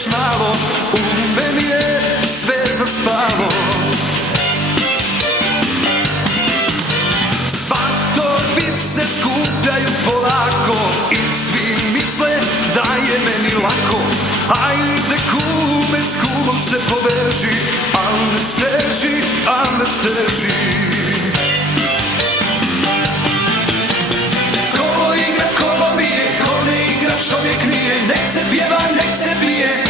još malo, u meni je sve zaspalo. Svatovi se skupljaju polako i svi misle da je meni lako. Ajde kume, s kumom se poveži, al ne steži, al ne steži. Kolo igra, kolo bije, ko ne igra čovjek nije. Nek se pjeva, nek se bije,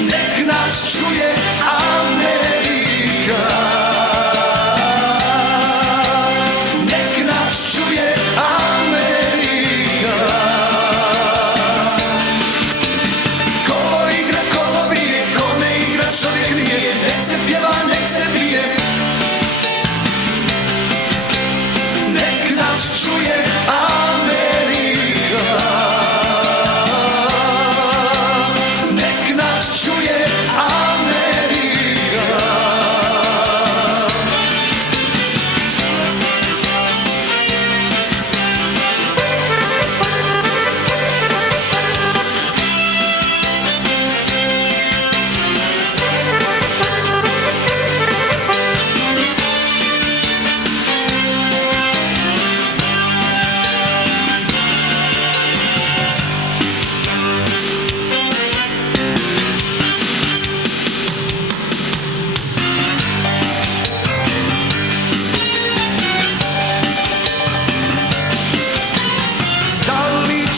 nek nas čuje Amerika. Nek nas čuje Amerika. Kolo igra, kolo bije, ko ne igra čovjek nije. Nek se pjeva, nek se bije, nek nas čuje Amerika. Nek nas čuje Amerika.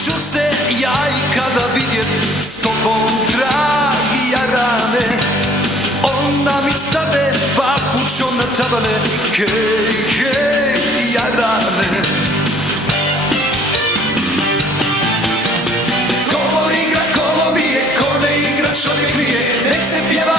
Ću se ja i kada vidjet s tobom, dragi jarane. Ona mi stade papučom na tavane, hej, hej, jarane. Kolo igra, kolo bije, ko ne igra čovjek nije. Nek se pjeva,